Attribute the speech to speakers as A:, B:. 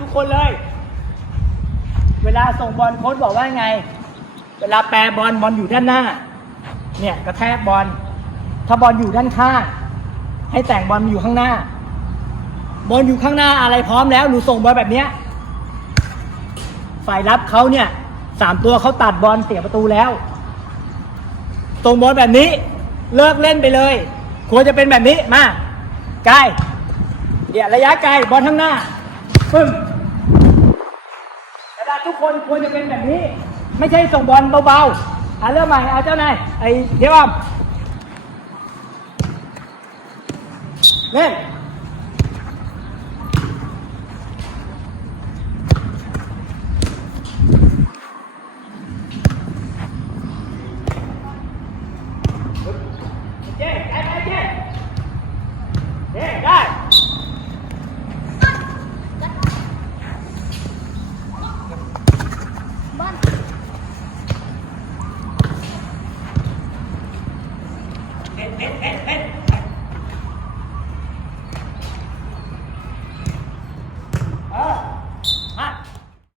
A: ทุกคนเลย เวลาส่งบอลโค้ชบอกว่าไง เวลาแปรบอลบอลอยู่ด้านหน้า เนี่ยกระแทกบอล ถ้าบอลอยู่ด้านข้าง ให้แต่งบอลมาอยู่ข้างหน้า บอลอยู่ข้างหน้าอะไรพร้อมแล้วหนูส่งบอลแบบเนี้ย ฝ่ายรับเขาเนี่ยสามตัวเขาตัดบอลเสียประตูแล้วส่งบอลแบบนี้ เลิกเล่นไปเลย ควรจะเป็นแบบนี้ มาไกลเดี๋ยวระยะไกลบอลข้างหน้า ปึ้มกระดาษทุกคนควรจะเป็นแบบนี้ ไม่ใช่ส่งบอลเบาๆอาเรื่องใหม่เอาเจ้านายไอ้เดี๋ยวอะเล่นเจ๊ Hey, hey, hey.